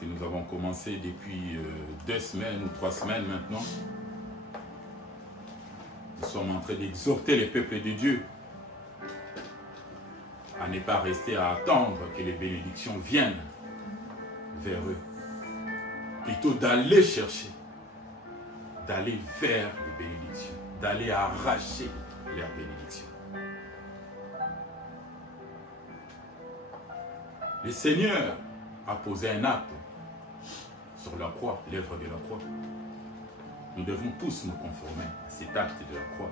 que nous avons commencé depuis 2 semaines ou 3 semaines maintenant. Nous sommes en train d'exhorter les peuples de Dieu à ne pas rester à attendre que les bénédictions viennent vers eux. Plutôt d'aller chercher, d'aller vers les bénédictions, d'aller arracher leurs bénédictions. Le Seigneur a posé un acte sur la croix, l'œuvre de la croix. Nous devons tous nous conformer à cet acte de la croix.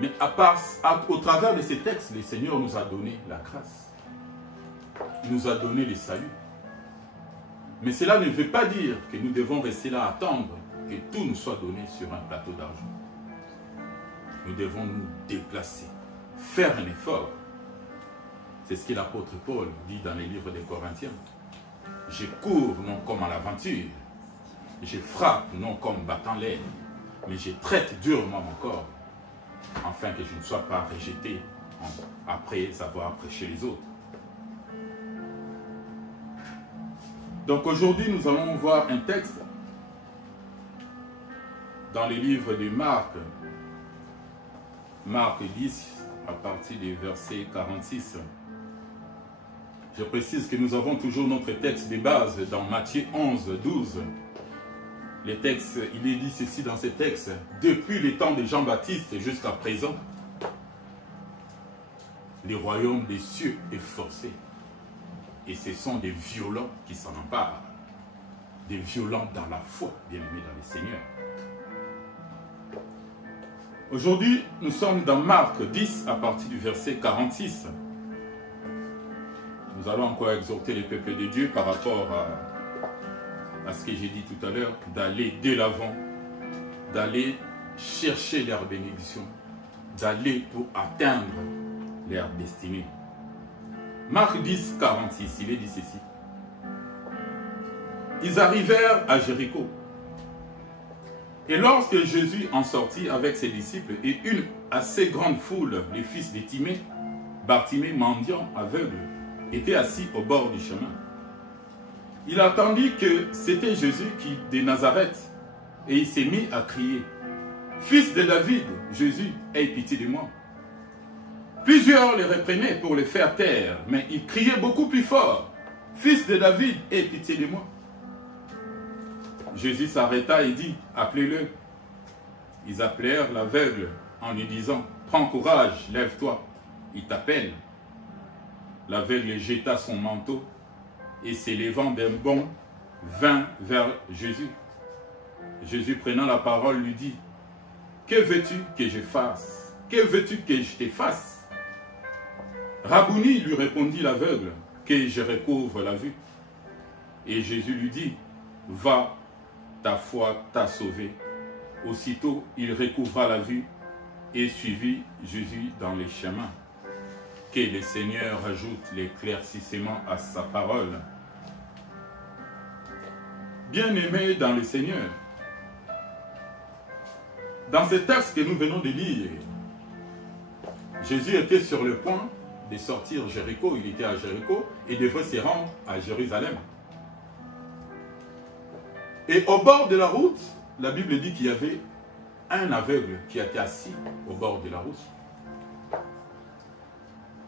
Mais au travers de ces textes, le Seigneur nous a donné la grâce. Il nous a donné le salut. Mais cela ne veut pas dire que nous devons rester là à attendre que tout nous soit donné sur un plateau d'argent. Nous devons nous déplacer, faire un effort. C'est ce que l'apôtre Paul dit dans les livres des Corinthiens. Je cours non comme à l'aventure, je frappe non comme battant l'air, mais je traite durement mon corps, afin que je ne sois pas rejeté après avoir prêché les autres. Donc aujourd'hui, nous allons voir un texte dans le livre de Marc, Marc 10, à partir du verset 46. Je précise que nous avons toujours notre texte de base dans Matthieu 11, 12. Le texte, il est dit ceci dans ce texte: depuis le temps de Jean-Baptiste jusqu'à présent, le royaume des cieux est forcé. Et ce sont des violents qui s'en emparent. Des violents dans la foi, bien-aimés dans le Seigneur. Aujourd'hui, nous sommes dans Marc 10 à partir du verset 46. Nous allons encore exhorter les peuples de Dieu par rapport à ce que j'ai dit tout à l'heure, d'aller de l'avant, d'aller chercher leur bénédiction, d'aller pour atteindre leur destinée. Marc 10, 46, il est dit ceci. Ils arrivèrent à Jéricho. Et lorsque Jésus en sortit avec ses disciples et une assez grande foule, les fils de Timée, Bartimée, mendiant aveugle, était assis au bord du chemin. Il attendit que c'était Jésus qui de Nazareth, et il s'est mis à crier: Fils de David, Jésus, aie pitié de moi. Plusieurs le reprenaient pour le faire taire, mais il criait beaucoup plus fort: Fils de David, aie pitié de moi. Jésus s'arrêta et dit: Appelez-le. Ils appelèrent l'aveugle en lui disant: Prends courage, lève-toi, il t'appelle. L'aveugle jeta son manteau et s'élevant d'un bond, vint vers Jésus. Jésus, prenant la parole, lui dit: Que veux-tu que je fasse? Que veux-tu que je te fasse? Rabouni, lui répondit l'aveugle, que je recouvre la vue. Et Jésus lui dit: Va, ta foi t'a sauvé. Aussitôt, il recouvra la vue et suivit Jésus dans les chemins. Que le Seigneur ajoute l'éclaircissement à sa parole. Bien-aimés dans le Seigneur, dans ce texte que nous venons de lire, Jésus était sur le point de sortir Jéricho. Il était à Jéricho et devait se rendre à Jérusalem. Et au bord de la route, la Bible dit qu'il y avait un aveugle qui était assis au bord de la route.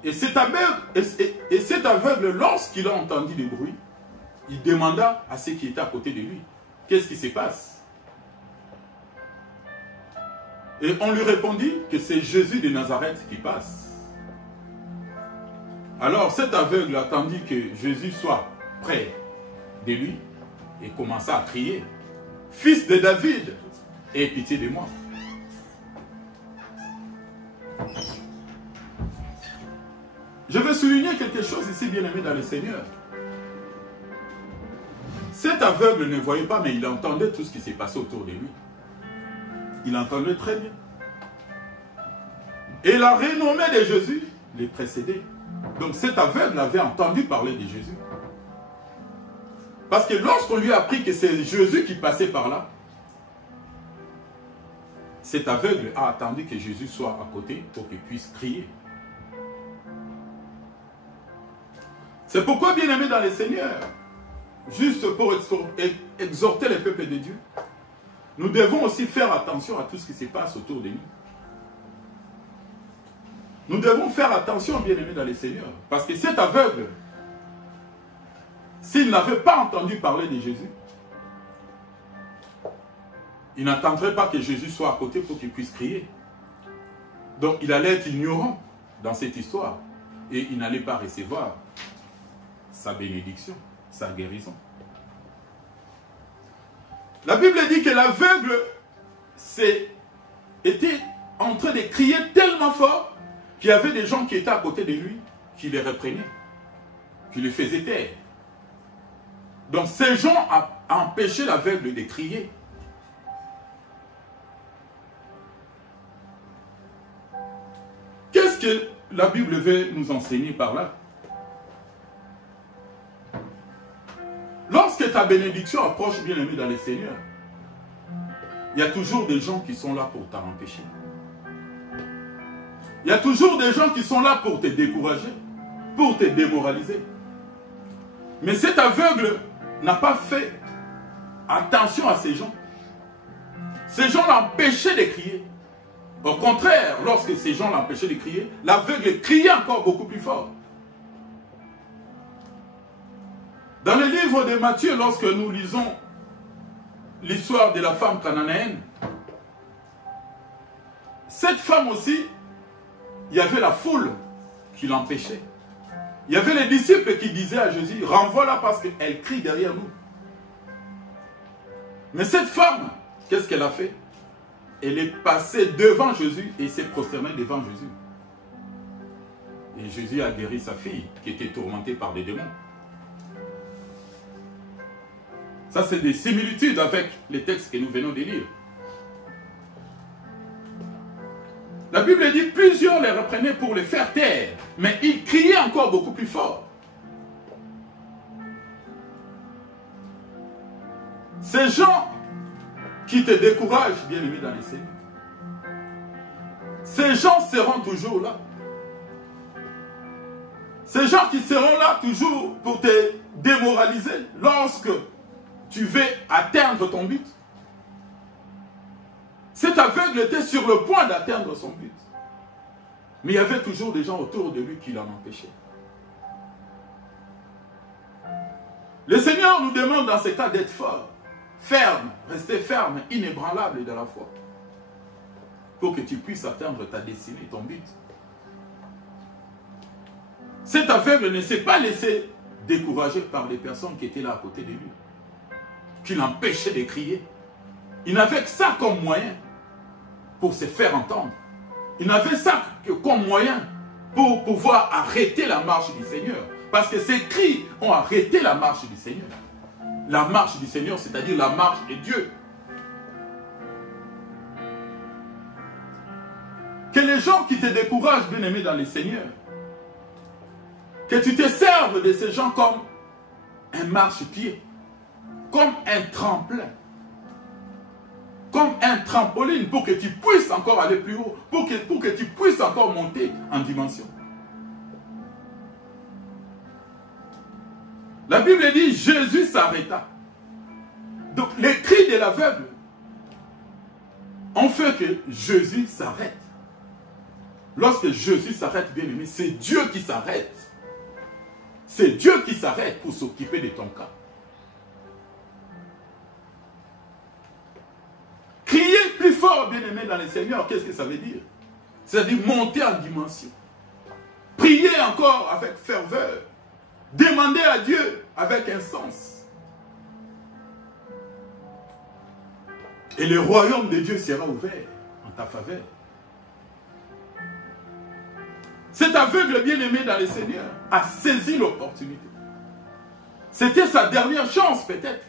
Et cet aveugle, lorsqu'il a entendu des bruits, il demanda à ceux qui étaient à côté de lui: qu'est-ce qui se passe? Et on lui répondit que c'est Jésus de Nazareth qui passe. Alors cet aveugle attendit que Jésus soit près de lui et commença à crier: Fils de David, aie pitié de moi. Je veux souligner quelque chose ici, bien-aimé dans le Seigneur. Cet aveugle ne voyait pas, mais il entendait tout ce qui s'est passé autour de lui. Il entendait très bien. Et la renommée de Jésus les précédait. Donc cet aveugle avait entendu parler de Jésus. Parce que lorsqu'on lui a appris que c'est Jésus qui passait par là, cet aveugle a attendu que Jésus soit à côté pour qu'il puisse crier. C'est pourquoi, bien-aimés dans le Seigneur, juste pour exhorter les peuples de Dieu, nous devons aussi faire attention à tout ce qui se passe autour de nous. Nous devons faire attention, bien-aimés dans les Seigneurs, parce que cet aveugle, s'il n'avait pas entendu parler de Jésus, il n'attendrait pas que Jésus soit à côté pour qu'il puisse crier. Donc il allait être ignorant dans cette histoire et il n'allait pas recevoir sa bénédiction, sa guérison. La Bible dit que l'aveugle était en train de crier tellement fort qu'il y avait des gens qui étaient à côté de lui, qui les reprenaient, qui les faisaient taire. Donc ces gens ont empêché l'aveugle de crier. Qu'est-ce que la Bible veut nous enseigner par là? Lorsque ta bénédiction approche, bien-aimé dans les Seigneurs, il y a toujours des gens qui sont là pour t'en empêcher. Il y a toujours des gens qui sont là pour te décourager, pour te démoraliser. Mais cet aveugle n'a pas fait attention à ces gens. Ces gens l'empêchaient de crier. Au contraire, lorsque ces gens l'empêchaient de crier, l'aveugle criait encore beaucoup plus fort. Dans le livre de Matthieu, lorsque nous lisons l'histoire de la femme cananéenne, cette femme aussi, il y avait la foule qui l'empêchait. Il y avait les disciples qui disaient à Jésus, renvoie-la parce qu'elle crie derrière nous. Mais cette femme, qu'est-ce qu'elle a fait? Elle est passée devant Jésus et s'est prosternée devant Jésus. Et Jésus a guéri sa fille qui était tourmentée par des démons. Ça, c'est des similitudes avec les textes que nous venons de lire. La Bible dit plusieurs les reprenaient pour les faire taire, mais ils criaient encore beaucoup plus fort. Ces gens qui te découragent, bien aimé dans les Seigneurs, ces gens seront toujours là. Ces gens qui seront là toujours pour te démoraliser lorsque tu veux atteindre ton but. Cet aveugle était sur le point d'atteindre son but. Mais il y avait toujours des gens autour de lui qui l'en empêchaient. Le Seigneur nous demande dans ces cas d'être fort, ferme, rester ferme, inébranlable de la foi, pour que tu puisses atteindre ta destinée, ton but. Cet aveugle ne s'est pas laissé décourager par les personnes qui étaient là à côté de lui, qui l'empêchaient de crier. Il n'avait que ça comme moyen pour se faire entendre. Il n'avait ça que comme moyen pour pouvoir arrêter la marche du Seigneur. Parce que ces cris ont arrêté la marche du Seigneur. La marche du Seigneur, c'est-à-dire la marche de Dieu. Que les gens qui te découragent, bien-aimés dans les Seigneurs, que tu te serves de ces gens comme un marchepied, comme un tremplin, comme un trampoline pour que tu puisses encore aller plus haut, pour que tu puisses encore monter en dimension. La Bible dit, Jésus s'arrêta. Donc les cris de l'aveugle ont fait que Jésus s'arrête. Lorsque Jésus s'arrête, bien aimé, c'est Dieu qui s'arrête. C'est Dieu qui s'arrête pour s'occuper de ton cas. Crier plus fort, bien-aimé dans le Seigneur, qu'est-ce que ça veut dire? C'est-à-dire monter en dimension. Prier encore avec ferveur. Demander à Dieu avec un sens. Et le royaume de Dieu sera ouvert en ta faveur. Cet aveugle bien-aimé dans le Seigneur a saisi l'opportunité. C'était sa dernière chance peut-être.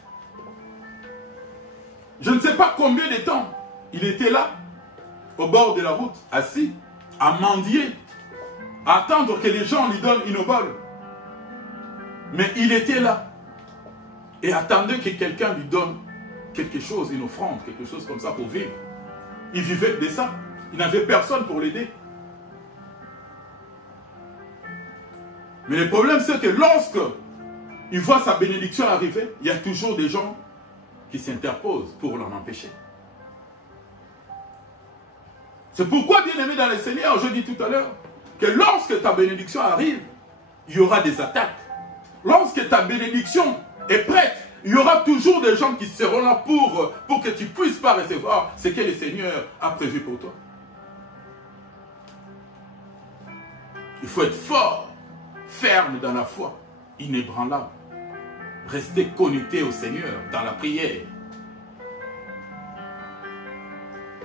Je ne sais pas combien de temps il était là, au bord de la route, assis, à mendier, à attendre que les gens lui donnent une obole. Mais il était là et attendait que quelqu'un lui donne quelque chose, une offrande, quelque chose comme ça pour vivre. Il vivait de ça. Il n'avait personne pour l'aider. Mais le problème, c'est que lorsque il voit sa bénédiction arriver, il y a toujours des gens qui s'interposent pour l'en empêcher. C'est pourquoi, bien-aimé dans le Seigneur, je dis tout à l'heure, que lorsque ta bénédiction arrive, il y aura des attaques. Lorsque ta bénédiction est prête, il y aura toujours des gens qui seront là pour que tu ne puisses pas recevoir ce que le Seigneur a prévu pour toi. Il faut être fort, ferme dans la foi, inébranlable. Rester connecté au Seigneur dans la prière.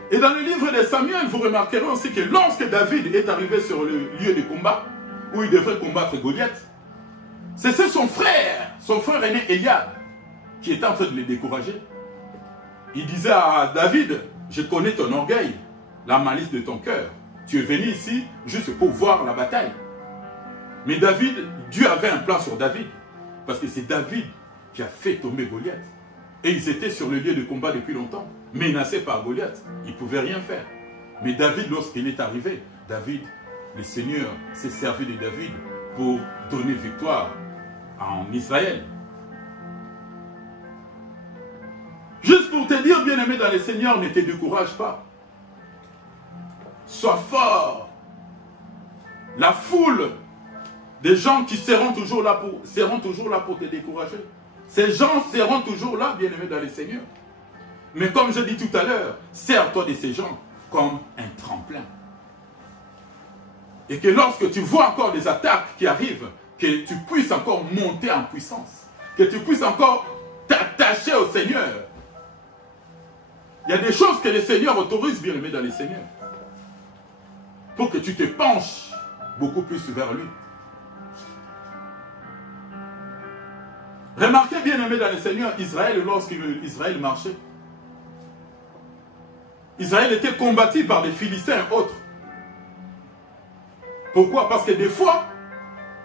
Et dans le livre de Samuel, vous remarquerez aussi que lorsque David est arrivé sur le lieu de combat, où il devrait combattre Goliath, c'est son frère aîné Eliab, qui était en train de le décourager. Il disait à David, je connais ton orgueil, la malice de ton cœur. Tu es venu ici juste pour voir la bataille. Mais David, Dieu avait un plan sur David, parce que c'est David qui a fait tomber Goliath. Et ils étaient sur le lieu de combat depuis longtemps, menacés par Goliath. Ils ne pouvaient rien faire. Mais David, lorsqu'il est arrivé, David, le Seigneur s'est servi de David pour donner victoire en Israël. Juste pour te dire, bien-aimé dans le Seigneur, ne te décourage pas. Sois fort. La foule des gens qui seront toujours là pour te décourager. Ces gens seront toujours là, bien-aimés dans le Seigneur. Mais comme je dis tout à l'heure, sers-toi de ces gens comme un tremplin. Et que lorsque tu vois encore des attaques qui arrivent, que tu puisses encore monter en puissance. Que tu puisses encore t'attacher au Seigneur. Il y a des choses que le Seigneur autorise, bien-aimé dans le Seigneur. Pour que tu te penches beaucoup plus vers lui. Remarquez, bien-aimé dans le Seigneur, Israël, lorsqu'Israël marchait. Israël était combattu par des Philistins autres. Pourquoi? Parce que des fois,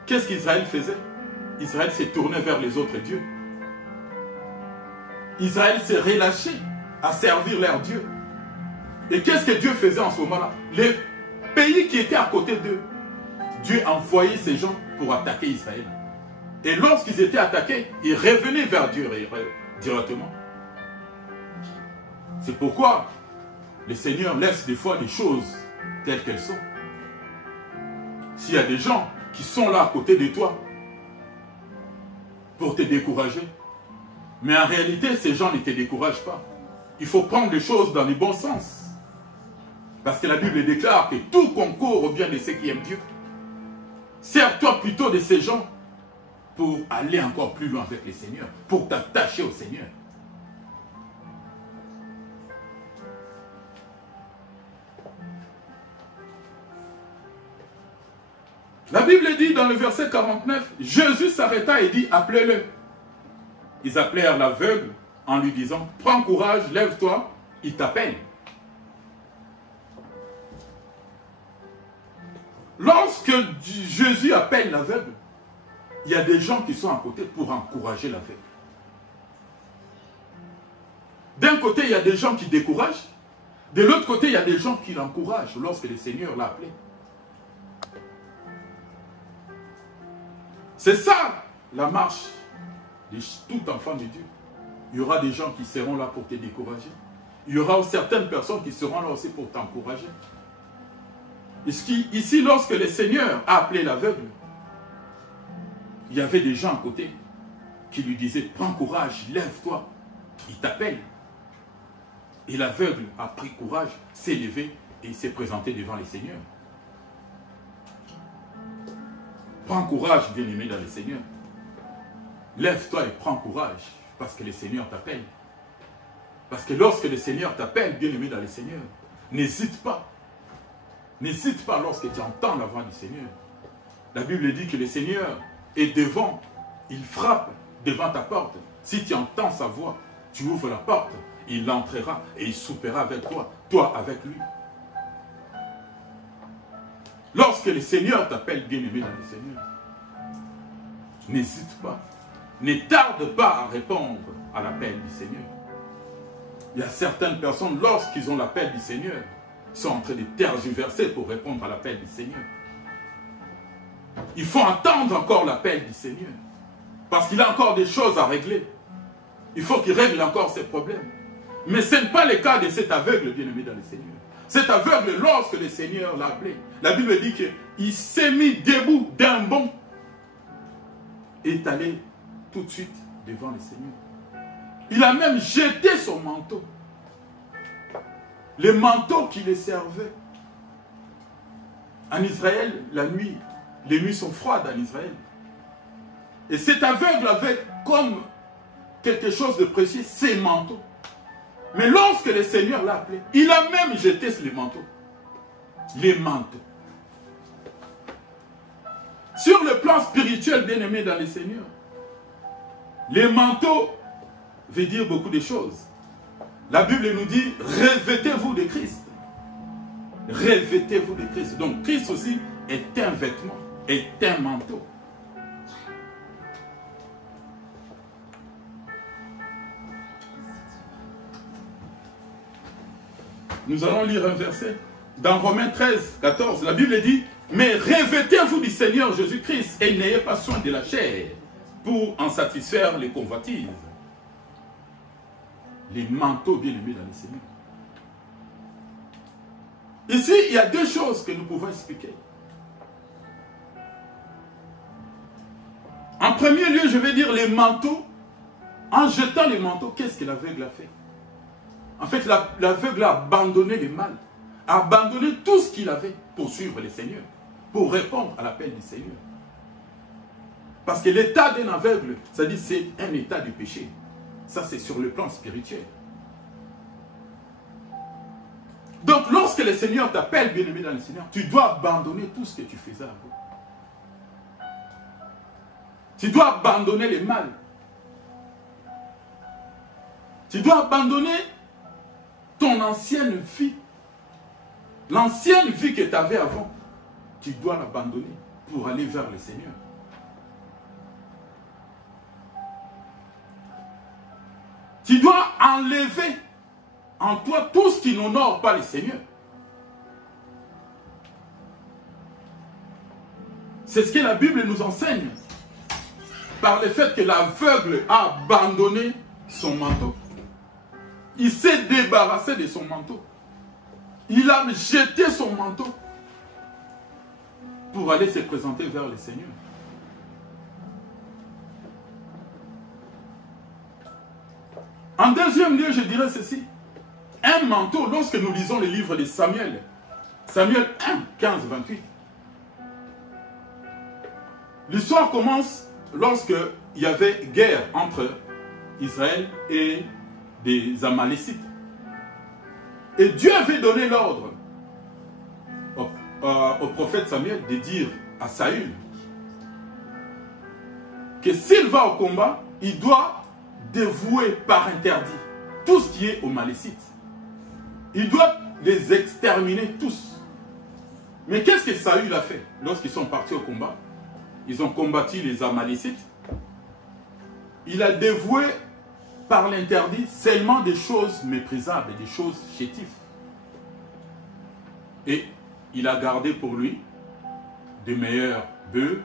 qu'est-ce qu'Israël faisait? Israël s'est tourné vers les autres dieux. Israël s'est relâché à servir leurs dieux. Et qu'est-ce que Dieu faisait en ce moment-là? Les pays qui étaient à côté d'eux, Dieu envoyait ces gens pour attaquer Israël. Et lorsqu'ils étaient attaqués, ils revenaient vers Dieu directement. C'est pourquoi le Seigneur laisse des fois les choses telles qu'elles sont. S'il y a des gens qui sont là à côté de toi pour te décourager, mais en réalité, ces gens ne te découragent pas. Il faut prendre les choses dans le bon sens. Parce que la Bible déclare que tout concourt au bien de ceux qui aiment Dieu. Sers-toi plutôt de ces gens pour aller encore plus loin avec le Seigneur, pour t'attacher au Seigneur. La Bible dit dans le verset 49, Jésus s'arrêta et dit, appelez-le. Ils appelèrent l'aveugle en lui disant, prends courage, lève-toi, il t'appelle. Lorsque Jésus appelle l'aveugle, il y a des gens qui sont à côté pour encourager l'aveugle. D'un côté, il y a des gens qui découragent. De l'autre côté, il y a des gens qui l'encouragent lorsque le Seigneur l'a appelé. C'est ça, la marche de tout enfant de Dieu. Il y aura des gens qui seront là pour te décourager. Il y aura certaines personnes qui seront là aussi pour t'encourager. Ici, lorsque le Seigneur a appelé l'aveugle, il y avait des gens à côté qui lui disaient, prends courage, lève-toi, il t'appelle. Et l'aveugle a pris courage, s'est levé et s'est présenté devant le Seigneur. Prends courage, bien-aimé dans le Seigneur. Lève-toi et prends courage, parce que le Seigneur t'appelle. Parce que lorsque le Seigneur t'appelle, bien-aimé dans le Seigneur, n'hésite pas. N'hésite pas lorsque tu entends la voix du Seigneur. La Bible dit que le Seigneur est devant, il frappe devant ta porte. Si tu entends sa voix, tu ouvres la porte, il entrera et il soupera avec toi, toi avec lui. Lorsque le Seigneur t'appelle, bien-aimé dans le Seigneur, n'hésite pas. Ne tarde pas à répondre à l'appel du Seigneur. Il y a certaines personnes, lorsqu'ils ont l'appel du Seigneur, sont en train de tergiverser pour répondre à l'appel du Seigneur. Il faut entendre encore l'appel du Seigneur. Parce qu'il a encore des choses à régler. Il faut qu'il règle encore ses problèmes. Mais ce n'est pas le cas de cet aveugle, bien-aimé dans le Seigneur. Cet aveugle, lorsque le Seigneur l'a appelé, la Bible dit qu'il s'est mis debout d'un bond et est allé tout de suite devant le Seigneur. Il a même jeté son manteau. Le manteau qui le servait. En Israël, la nuit, les nuits sont froides en Israël. Et cet aveugle avait comme quelque chose de précieux, ses manteaux. Mais lorsque le Seigneur l'a appelé, il a même jeté les manteaux. Les manteaux. Sur le plan spirituel, bien-aimé dans le Seigneur, les manteaux veut dire beaucoup de choses. La Bible nous dit, revêtez-vous de Christ. Revêtez-vous de Christ. Donc Christ aussi est un vêtement, est un manteau. Nous allons lire un verset. Dans Romains 13, 14, la Bible dit, mais revêtez-vous du Seigneur Jésus-Christ et n'ayez pas soin de la chair pour en satisfaire les convoitises. Les manteaux bien-aimés dans le Seigneur. Ici, il y a deux choses que nous pouvons expliquer. En premier lieu, je vais dire les manteaux. En jetant les manteaux, qu'est-ce que l'aveugle a fait? En fait, l'aveugle a abandonné le mal, a abandonné tout ce qu'il avait pour suivre le Seigneur, pour répondre à l'appel du Seigneur. Parce que l'état d'un aveugle, ça dit c'est un état du péché. Ça, c'est sur le plan spirituel. Donc, lorsque le Seigneur t'appelle, bien-aimé dans le Seigneur, tu dois abandonner tout ce que tu faisais avant. Tu dois abandonner le mal. Tu dois abandonner ton ancienne vie. L'ancienne vie que tu avais avant, tu dois l'abandonner pour aller vers le Seigneur. Tu dois enlever en toi tout ce qui n'honore pas le Seigneur. C'est ce que la Bible nous enseigne par le fait que l'aveugle a abandonné son manteau. Il s'est débarrassé de son manteau. Il a jeté son manteau pour aller se présenter vers le Seigneur. En deuxième lieu, je dirais ceci. Un manteau, lorsque nous lisons les livres de Samuel, Samuel 1, 15, 28, l'histoire commence lorsque il y avait guerre entre Israël et des Amalécites. Et Dieu avait donné l'ordre au prophète Samuel de dire à Saül que s'il va au combat, il doit dévouer par interdit tout ce qui est aux Malécites. Il doit les exterminer tous. Mais qu'est-ce que Saül a fait lorsqu'ils sont partis au combat? Ils ont combattu les Amalécites. Il a dévoué par l'interdit seulement des choses méprisables et des choses chétives. Et il a gardé pour lui de meilleurs bœufs,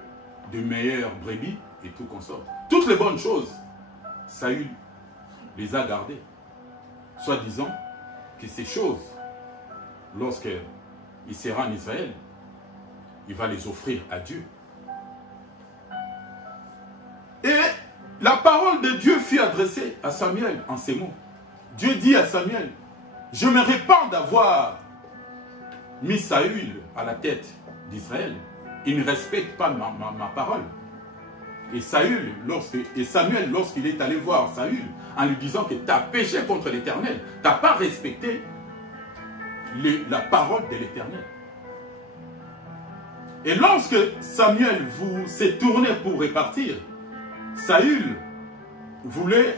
de meilleures brebis et tout consort. Toutes les bonnes choses, Saül les a gardées. Soit disant que ces choses, lorsqu'il sera en Israël, il va les offrir à Dieu. Et la parole de Dieu fut adressée à Samuel en ces mots. Dieu dit à Samuel, je me répands d'avoir mis Saül à la tête d'Israël. Il ne respecte pas ma parole. Et Samuel, lorsqu'il est allé voir Saül, en lui disant que tu as péché contre l'Éternel, tu n'as pas respecté la parole de l'Éternel. Et lorsque Samuel s'est tourné pour repartir, Saül voulait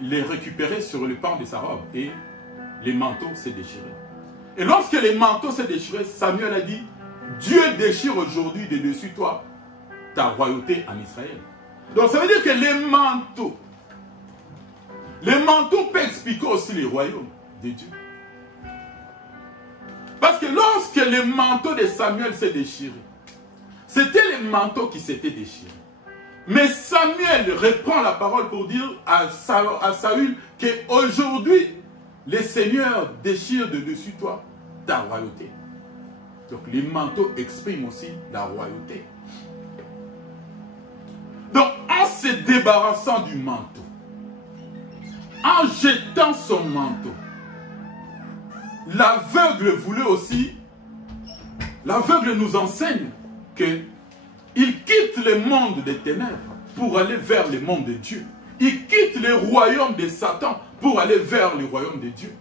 les récupérer sur le pan de sa robe et les manteaux s'est déchiré. Et lorsque les manteaux s'est déchirés, Samuel a dit, Dieu déchire aujourd'hui de dessus toi ta royauté en Israël. Donc ça veut dire que les manteaux peuvent expliquer aussi les royaumes de Dieu. Parce que lorsque le manteau de Samuel s'est déchiré, c'était le manteau qui s'était déchiré. Mais Samuel reprend la parole pour dire à Saül qu'aujourd'hui, les seigneurs déchirent de dessus toi ta royauté. Donc les manteaux expriment aussi la royauté. Donc en se débarrassant du manteau, en jetant son manteau, l'aveugle voulait aussi, l'aveugle nous enseigne que il quitte le monde des ténèbres pour aller vers le monde de Dieu. Il quitte le royaume de Satan pour aller vers le royaume de Dieu.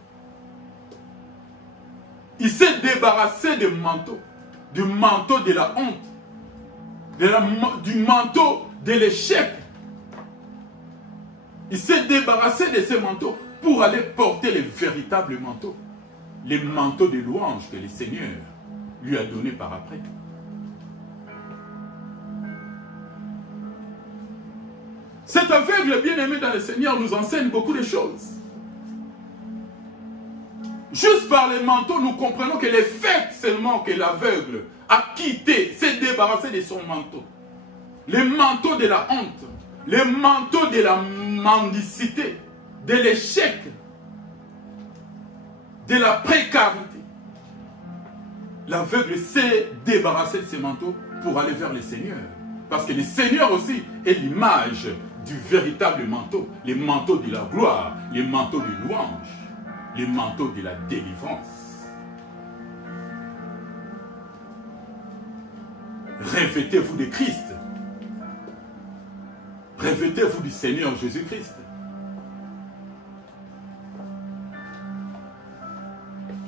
Il s'est débarrassé du manteau de la honte, du manteau de l'échec. Il s'est débarrassé de ce manteau pour aller porter le véritable manteau, les manteaux de louange que le Seigneur lui a donné par après. Cet aveugle bien-aimé dans le Seigneur nous enseigne beaucoup de choses. Juste par les manteaux, nous comprenons que le fait seulement que l'aveugle a quitté, s'est débarrassé de son manteau. Les manteaux de la honte, les manteaux de la mendicité, de l'échec, de la précarité. L'aveugle s'est débarrassé de ses manteaux pour aller vers le Seigneur. Parce que le Seigneur aussi est l'image du véritable manteau, les manteaux de la gloire, les manteaux de louange, les manteaux de la délivrance. Revêtez-vous de Christ. Revêtez-vous du Seigneur Jésus-Christ.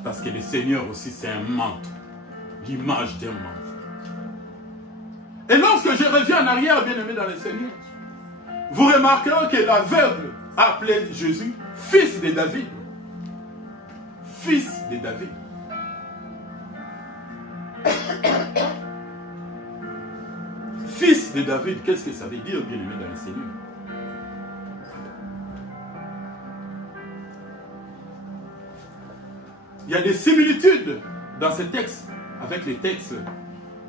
Parce que le Seigneur aussi c'est un manteau, l'image d'un manteau. Et lorsque je reviens en arrière, bien-aimé dans le Seigneur, vous remarquerez que l'aveugle appelait Jésus fils de David. Fils de David. Fils de David, qu'est-ce que ça veut dire, bien-aimé dans le Seigneur? Il y a des similitudes dans ce texte avec les textes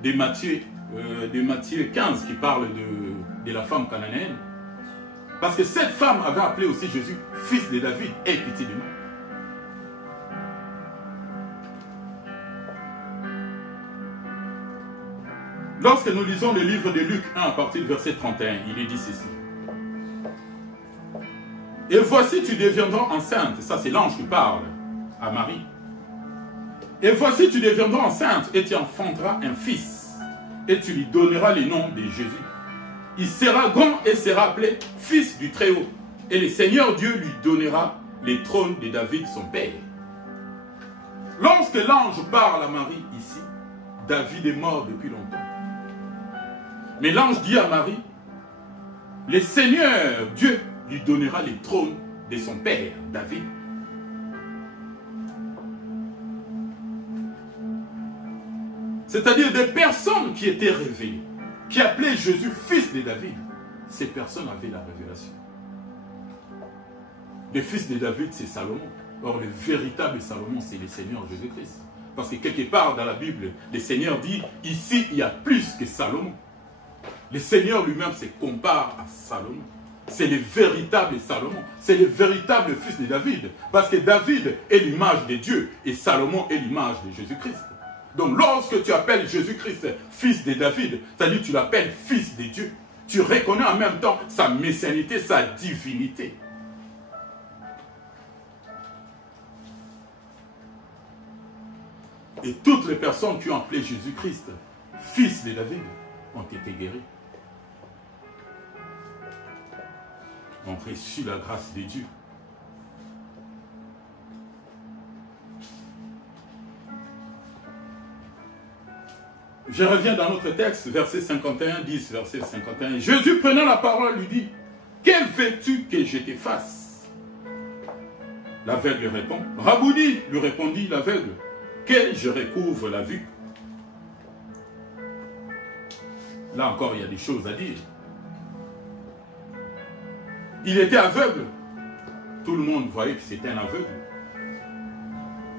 de Matthieu 15 qui parle de la femme cananéenne. Parce que cette femme avait appelé aussi Jésus fils de David, aie pitié de nous. Lorsque nous lisons le livre de Luc 1 à partir du verset 31, il est dit ceci. Et voici tu deviendras enceinte, ça c'est l'ange qui parle à Marie. Et voici tu deviendras enceinte et tu enfanteras un fils et tu lui donneras le nom de Jésus. Il sera grand et sera appelé fils du Très-Haut. Et le Seigneur Dieu lui donnera les trônes de David son père. Lorsque l'ange parle à Marie ici, David est mort depuis longtemps. Mais l'ange dit à Marie, le Seigneur Dieu lui donnera les trônes de son père, David. C'est-à-dire des personnes qui étaient révélées, qui appelaient Jésus fils de David. Ces personnes avaient la révélation. Le fils de David, c'est Salomon. Or, le véritable Salomon, c'est le Seigneur Jésus-Christ. Parce que quelque part dans la Bible, le Seigneur dit, ici, il y a plus que Salomon. Le Seigneur lui-même se compare à Salomon. C'est le véritable Salomon. C'est le véritable fils de David. Parce que David est l'image de Dieu et Salomon est l'image de Jésus-Christ. Donc lorsque tu appelles Jésus-Christ fils de David, c'est-à-dire tu l'appelles fils de Dieu, tu reconnais en même temps sa messianité, sa divinité. Et toutes les personnes qui ont appelé Jésus-Christ fils de David ont été guéries. Ont reçu la grâce de Dieu. Je reviens dans notre texte, verset 51, 10, verset 51. Jésus prenant la parole lui dit, « Que veux-tu que je te fasse ?» L'aveugle répond, « Rabouni, lui répondit l'aveugle, que je recouvre la vue. » Là encore, il y a des choses à dire. Il était aveugle. Tout le monde voyait que c'était un aveugle.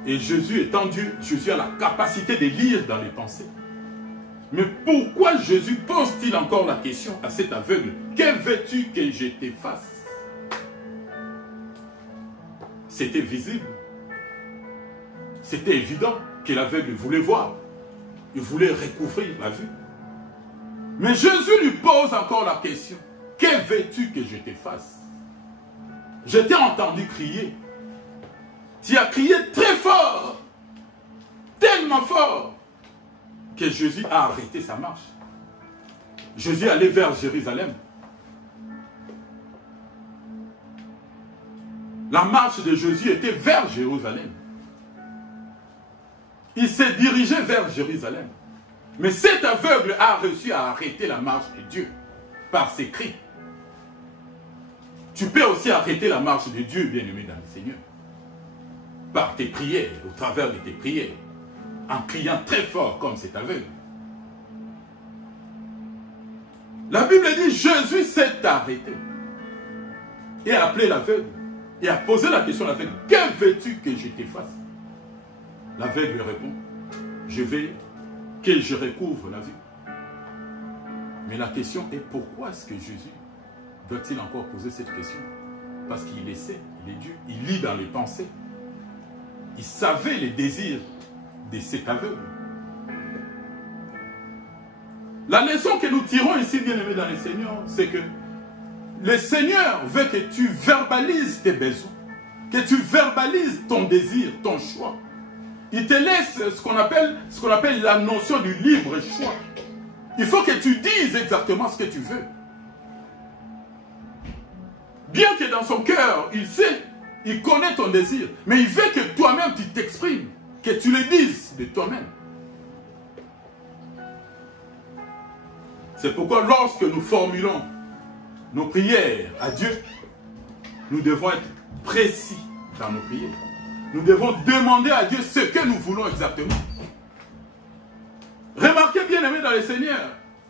Et Jésus étant Dieu, Jésus a la capacité de lire dans les pensées. Mais pourquoi Jésus pose-t-il encore la question à cet aveugle? Que veux-tu que je te fasse? C'était visible. C'était évident que l'aveugle voulait voir. Il voulait recouvrir la vue. Mais Jésus lui pose encore la question. Que veux-tu que je te fasse? Je t'ai entendu crier. Tu as crié très fort. Tellement fort que Jésus a arrêté sa marche. Jésus allait vers Jérusalem. La marche de Jésus était vers Jérusalem. Il s'est dirigé vers Jérusalem. Mais cet aveugle a réussi à arrêter la marche de Dieu par ses cris. Tu peux aussi arrêter la marche de Dieu, bien-aimé dans le Seigneur, par tes prières, au travers de tes prières, en criant très fort comme cet aveugle. La Bible dit, Jésus s'est arrêté et a appelé l'aveugle et a posé la question à l'aveugle, que veux-tu que je te fasse? L'aveugle répond, je veux que je recouvre la vue. Mais la question est, pourquoi est-ce que Jésus doit-il encore poser cette question? Parce qu'il essaie, il est Dieu, il lit dans les pensées. Il savait les désirs de cet aveugle. La leçon que nous tirons ici, bien-aimés dans le Seigneur, c'est que le Seigneur veut que tu verbalises tes besoins, que tu verbalises ton désir, ton choix. Il te laisse ce qu'on appelle la notion du libre choix. Il faut que tu dises exactement ce que tu veux. Bien que dans son cœur, il sait, il connaît ton désir, mais il veut que toi-même tu t'exprimes, que tu le dises de toi-même. C'est pourquoi lorsque nous formulons nos prières à Dieu, nous devons être précis dans nos prières. Nous devons demander à Dieu ce que nous voulons exactement. Remarquez bien aimé dans le Seigneur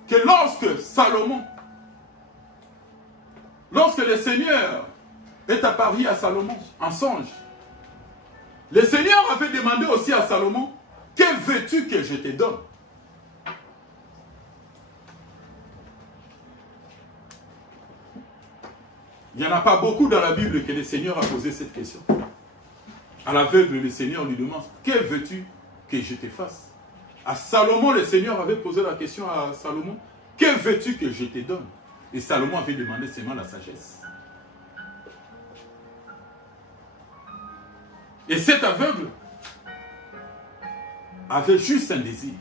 que lorsque le Seigneur est apparu à Salomon en songe, le Seigneur avait demandé aussi à Salomon, que veux-tu que je te donne? Il n'y en a pas beaucoup dans la Bible que le Seigneur a posé cette question. À l'aveugle, le Seigneur lui demande, que veux-tu que je te fasse? À Salomon, le Seigneur avait posé la question à Salomon, que veux-tu que je te donne? Et Salomon avait demandé seulement la sagesse. Et cet aveugle avait juste un désir,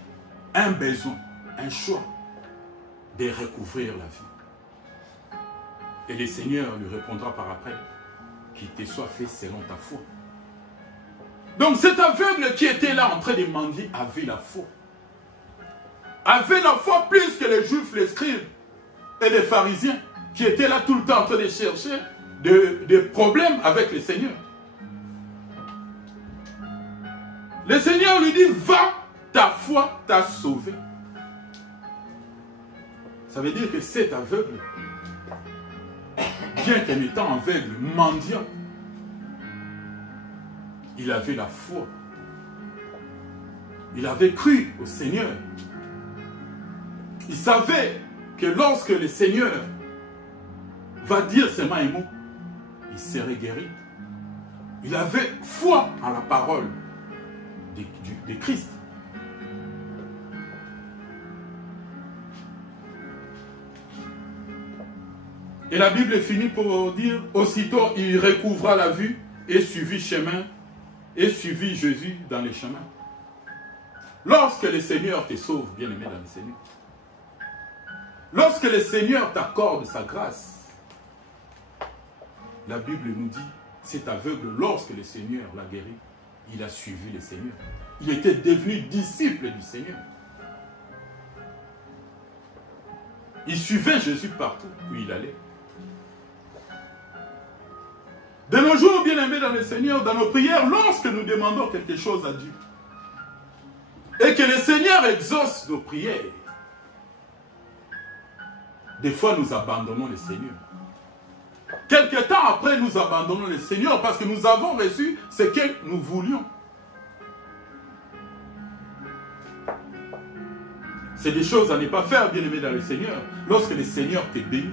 un besoin, un choix de recouvrir la vie. Et le Seigneur lui répondra par après, qu'il te soit fait selon ta foi. Donc cet aveugle qui était là en train de mendier avait la foi. Avait la foi plus que les Juifs, les scribes et les pharisiens qui étaient là tout le temps en train de chercher des problèmes avec le Seigneur. Le Seigneur lui dit, va, ta foi t'a sauvé. Ça veut dire que cet aveugle, bien qu'en étant aveugle, mendiant, il avait la foi. Il avait cru au Seigneur. Il savait que lorsque le Seigneur va dire seulement un mot, il serait guéri. Il avait foi en la parole de Christ. Et la Bible finit pour dire, aussitôt il recouvra la vue et suivit Jésus dans les chemins. Lorsque le Seigneur te sauve, bien-aimé dans le Seigneur, lorsque le Seigneur t'accorde sa grâce, la Bible nous dit, cet aveugle, lorsque le Seigneur l'a guéri, il a suivi le Seigneur. Il était devenu disciple du Seigneur. Il suivait Jésus partout où il allait. De nos jours, bien-aimés dans le Seigneur, dans nos prières, lorsque nous demandons quelque chose à Dieu, et que le Seigneur exauce nos prières, des fois nous abandonnons le Seigneur. Quelque temps après, nous abandonnons le Seigneur parce que nous avons reçu ce que nous voulions. C'est des choses à ne pas faire, bien-aimé dans le Seigneur. Lorsque le Seigneur te bénit,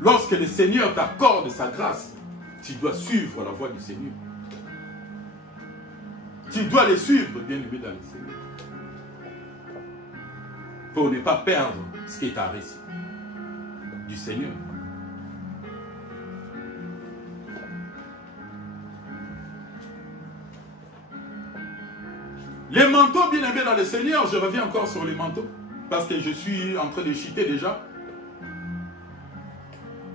lorsque le Seigneur t'accorde sa grâce, tu dois suivre la voie du Seigneur. Tu dois les suivre, bien-aimé dans le Seigneur. Pour ne pas perdre ce qui est ta récit du Seigneur. Les manteaux, bien-aimés dans le Seigneur, je reviens encore sur les manteaux, parce que je suis en train de chuter déjà.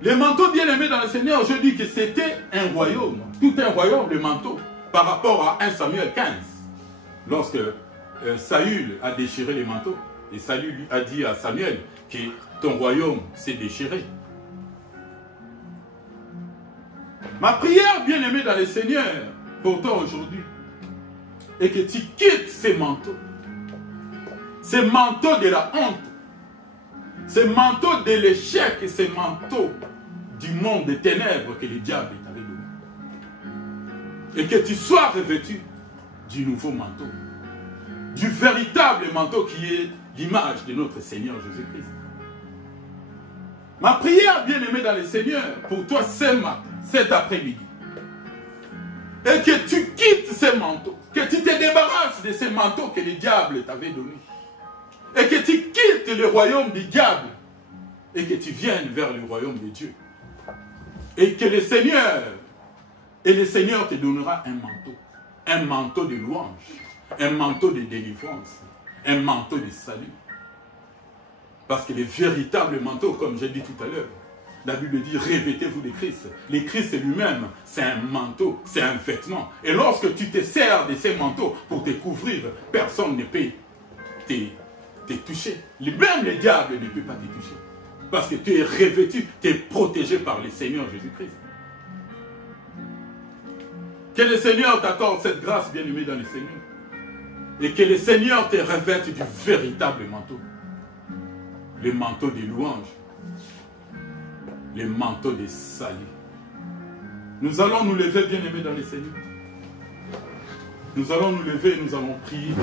Les manteaux, bien-aimés dans le Seigneur, je dis que c'était un royaume, tout un royaume, le manteau, par rapport à 1 Samuel 15. Lorsque Saül a déchiré les manteaux, et Saül lui a dit à Samuel que ton royaume s'est déchiré. Ma prière, bien-aimée dans le Seigneur, pour toi aujourd'hui, et que tu quittes ces manteaux de la honte, ces manteaux de l'échec et ces manteaux du monde des ténèbres que le diable t'avait donné. Et que tu sois revêtu du nouveau manteau, du véritable manteau qui est l'image de notre Seigneur Jésus-Christ. Ma prière, bien-aimée dans le Seigneur, pour toi ce matin, cet après-midi, et que tu quittes ces manteaux, que tu te débarrasses de ces manteaux que le diable t'avait donnés, et que tu quittes le royaume du diable, et que tu viennes vers le royaume de Dieu. Et que le Seigneur te donnera un manteau de louange, un manteau de délivrance, un manteau de salut. Parce que le véritable manteau, comme j'ai dit tout à l'heure, la Bible dit, revêtez-vous de Christ. Le Christ lui-même, c'est un manteau, c'est un vêtement. Et lorsque tu te sers de ces manteaux pour te couvrir, personne ne peut te toucher. Même le diable ne peut pas te toucher. Parce que tu es revêtu, tu es protégé par le Seigneur Jésus-Christ. Que le Seigneur t'accorde cette grâce, bien-aimé dans le Seigneur. Et que le Seigneur te revête du véritable manteau. Le manteau de louange. Le manteau de salut. Nous allons nous lever, bien-aimés dans le Seigneur. Nous allons nous lever et nous allons prier.